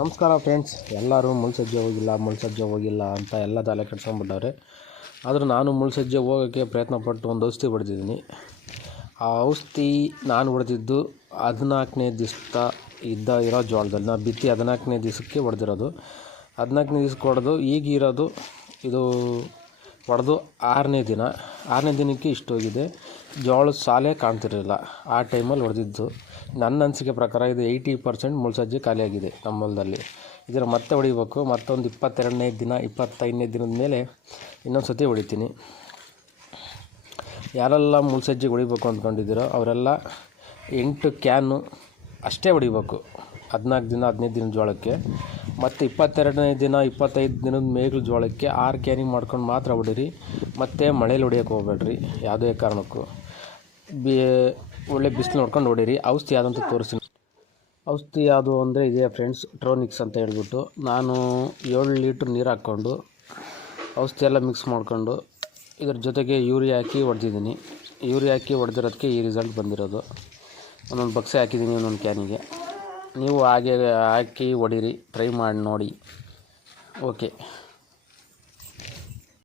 ನಮಸ್ಕಾರ ಫ್ರೆಂಡ್ಸ್. ಎಲ್ಲರೂ ಮುಳ್ಸಜ್ಜೆ ಹೋಗಿಲ್ಲ ಮುಳ್ಸಜ್ಜೆ ಹೋಗಿಲ್ಲ ಅಂತ ಎಲ್ಲ ತಲೆ ಕೆಡ್ಸ್ಕೊಂಬಿಟ್ಟವ್ರೆ ಆದರೂ ನಾನು ಮುಳ್ಸಜ್ಜೆ ಹೋಗೋಕ್ಕೆ ಪ್ರಯತ್ನ ಪಟ್ಟು ಒಂದು ಔಷಧಿ ಹೊಡೆದಿದ್ದೀನಿ. ಆ ಔಷಧಿ ನಾನು ಹೊಡೆದಿದ್ದು ಹದಿನಾಲ್ಕನೇ ದಿವಸ ಇದ್ದ ಇರೋ ಜೋಳದಲ್ಲಿ. ನಾನು ಬಿತ್ತಿ ಹದಿನಾಲ್ಕನೇ ದಿವಸಕ್ಕೆ ಹೊಡೆದಿರೋದು. ಹದಿನಾಲ್ಕನೇ ದಿವ್ಸಕ್ಕೆ ಹೊಡೆದು ಈಗಿರೋದು ಇದು ಹೊಡೆದು ಆರನೇ ದಿನ. ಆರನೇ ದಿನಕ್ಕೆ ಇಷ್ಟೋಗಿದೆ. ಜೋಳದ ಸಾಲೇ ಕಾಣ್ತಿರಲಿಲ್ಲ. ಆ ಟೈಮಲ್ಲಿ ಹೊಡೆದಿದ್ದು. ನನ್ನ ಅನಿಸಿಕೆ ಪ್ರಕಾರ ಇದು ಏಯ್ಟಿ ಪರ್ಸೆಂಟ್ ಮುಳ್ಸಜ್ಜೆ ಖಾಲಿಯಾಗಿದೆ ನಮ್ಮ ಹೊಲದಲ್ಲಿ ಇದರ ಮತ್ತೆ ಹೊಡಿಬೇಕು. ಮತ್ತೊಂದು ಇಪ್ಪತ್ತೆರಡನೇ ದಿನ, ಇಪ್ಪತ್ತೈದನೇ ದಿನದ ಮೇಲೆ ಇನ್ನೊಂದು ಸತಿ ಹೊಡಿತೀನಿ. ಯಾರೆಲ್ಲ ಮುಳ್ಸಜ್ಜೆ ಹೊಡಿಬೇಕು ಅಂದ್ಕೊಂಡಿದ್ದೀರೋ ಅವರೆಲ್ಲ ಎಂಟು ಕ್ಯಾನು ಅಷ್ಟೇ ಹೊಡಿಬೇಕು. ಹದಿನಾಲ್ಕು ದಿನ, ಹದಿನೈದು ದಿನದ ಜೋಳಕ್ಕೆ. ಮತ್ತು ಇಪ್ಪತ್ತೆರಡನೇ ದಿನ, ಇಪ್ಪತ್ತೈದು ದಿನದ ಮೇಗ್ಲ ಜೋಳಕ್ಕೆ ಆರು ಕ್ಯಾನಿಂಗ್ ಮಾಡ್ಕೊಂಡು ಮಾತ್ರ ಹೊಡೀರಿ. ಮತ್ತು ಮಳೇಲಿ ಹೊಡಿಯೋಕೆ ಹೋಗ್ಬೇಡ್ರಿ, ಯಾವುದೇ ಕಾರಣಕ್ಕೂ. ಬಿ, ಒಳ್ಳೆ ಬಿಸಿಲು ನೋಡ್ಕೊಂಡು ಹೊಡೀರಿ. ಔಷಧಿ ಯಾವುದಂತ ತೋರಿಸ್ತೀನಿ. ಔಷಧಿ ಯಾವುದು ಅಂದರೆ ಇದೇ ಫ್ರೆಂಡ್ಸ್ ಟ್ರೋನಿಕ್ಸ್ ಅಂತ ಹೇಳ್ಬಿಟ್ಟು. ನಾನು ಏಳು ಲೀಟ್ರ್ ನೀರು ಹಾಕ್ಕೊಂಡು ಔಷಧಿ ಎಲ್ಲ ಮಿಕ್ಸ್ ಮಾಡ್ಕೊಂಡು ಇದ್ರ ಜೊತೆಗೆ ಯೂರಿಯಾ ಹಾಕಿ ಹೊಡೆದಿದ್ದೀನಿ. ಯೂರಿಯಾ ಹಾಕಿ ಹೊಡೆದಿರೋದಕ್ಕೆ ಈ ರಿಸಲ್ಟ್ ಬಂದಿರೋದು. ಒಂದೊಂದು ಬಕ್ಸೆ ಹಾಕಿದ್ದೀನಿ ಒಂದೊಂದು ಕ್ಯಾನಿಗೆ. ನೀವು ಹಾಗೆ ಹಾಕಿ ಹೊಡೀರಿ. ಟ್ರೈ ಮಾಡಿ ನೋಡಿ. ಓಕೆ